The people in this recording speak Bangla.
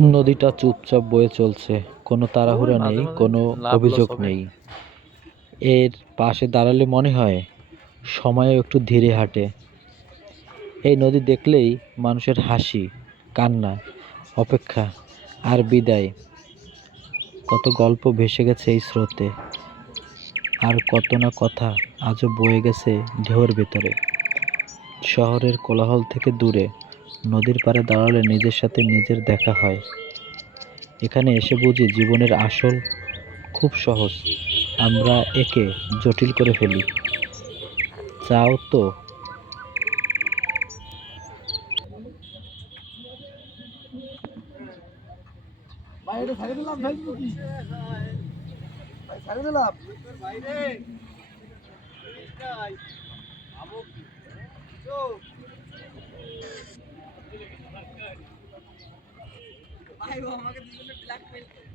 নদীটা চুপচাপ বয়ে চলছে। কোনো তাড়াহুড়া নেই কোনো অভিযোগ নেই। এর পাশে দাঁড়ালে মনে হয় সময়ও একটু ধীরে হাঁটে। এই নদী দেখলেই মানুষের হাসি কান্না অপেক্ষা আর বিদায়। কত গল্প ভেসে গেছে এই স্রোতে। আর কত না কথা আজও বয়ে গেছে ঢেউয়ের ভেতরে। শহরের কোলাহল থেকে দূরে। নদীর পাড়ে দাঁড়ালে নিজের সাথে নিজের দেখা হয় এখানে এসে বুঝি জীবনের আসল খুব সহজ আমরা একে জটিল করে ফেলি চাও তো ভাই এটা ছেড়ে দিলাম ফেসবুক ছেড়ে দিলাম ভাই আইবো আমাকে দুজনে ব্ল্যাকমেল করে